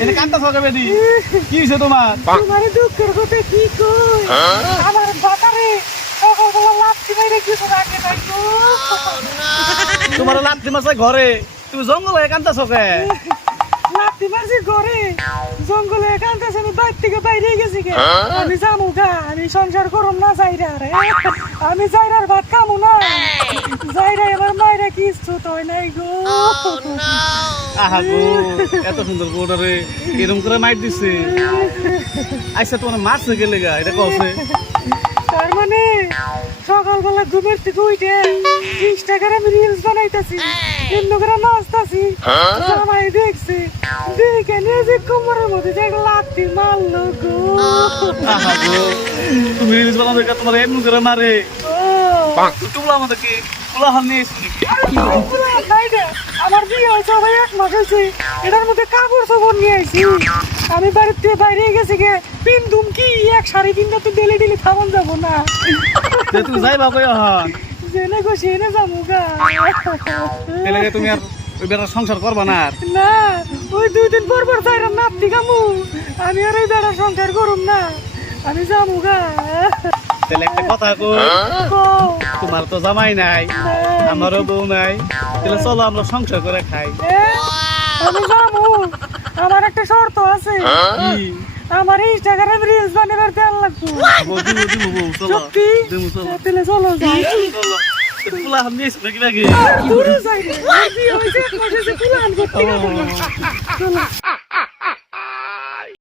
এনে কান্তা সকাবে দি কি হইছে তোমার? তোমার দুঃখের কথা কি কই? আমার বাতারে সকালবেলা লাথি মেরে কিছু রাখে নাই গো। তোমার লাত্তি মাছে ঘরে তুমি জঙ্গলে কান্তা সকে লাথি মারছি ঘরে জঙ্গলে কান্দাছে আমি বাইর থেকে বাইরে গেছি গে। আমি যামু গা, আমি সংসার করুম না যাইরা রে। আমি যাইরার ভাত খামু না। যাইরা এবার মাইরা কিছু তো নাই গো। আহা গো এত সুন্দর গোডারে এরকম করে মাইট দিছে। আচ্ছা তোমার মারছে গেলে গা এটা কইছে তার মানে সকালবেলা ঘুমের থেকে উঠে ইনস্টাগ্রামে রিলস বানাইতাছি, ইন্ডোগ্রাম নাচতাছি, জামাই দেখছি, দেখে নিজে কোমরের মধ্যে যে লাথি মারলো গো। আহা গো তুমি রিলস বানাবে কা তোমার এমন করে মারে তোমরা আমাদের কি পোলা হাল নিয়ে এসেছি আমার বিয়ে হয়েছে ভাই 1 মাস হয়েছে, এটার মধ্যে কাপড় চোপড় নিয়ে আইছি। আমি বাড়ির থেকে বাইরে গেছি গে, পিন্দুম কি এক শাড়ি পিন্দা তো ডেলি ডেলি খাওয়ান যাবো না। তুমি যাই বাবা এখন জেনে গো সেনে যাবো গা। তাহলে তুমি আর ওই বেটার সংসার করবা না আর না ওই 2 দিন পর পর যাইরাম নাপতি গামু, আমি আর ওই বেড়া সংসার করুম না, আমি যাবো গা। তাহলে একটা কথা কই তোমার তো জামাই নাই আমারও বউ নাই, তাহলে চলো আমরা সংসার করে খাই। আমি যাবো, আমার একটা শর্ত আছে। কি? আমার ইনস্টাগ্রামে রিলস বানাবার তেল লাগবো। দিব বউ চলো সত্যি? দিমু চলো তাহলে চলো যাই। চলো পোলা হাল নিয়ে এসেছি নাকি দূরে যাই রে, বিয়ে হয়েছে 1 মাস হয়েছে, পুরান করতে গেলাম। চলো।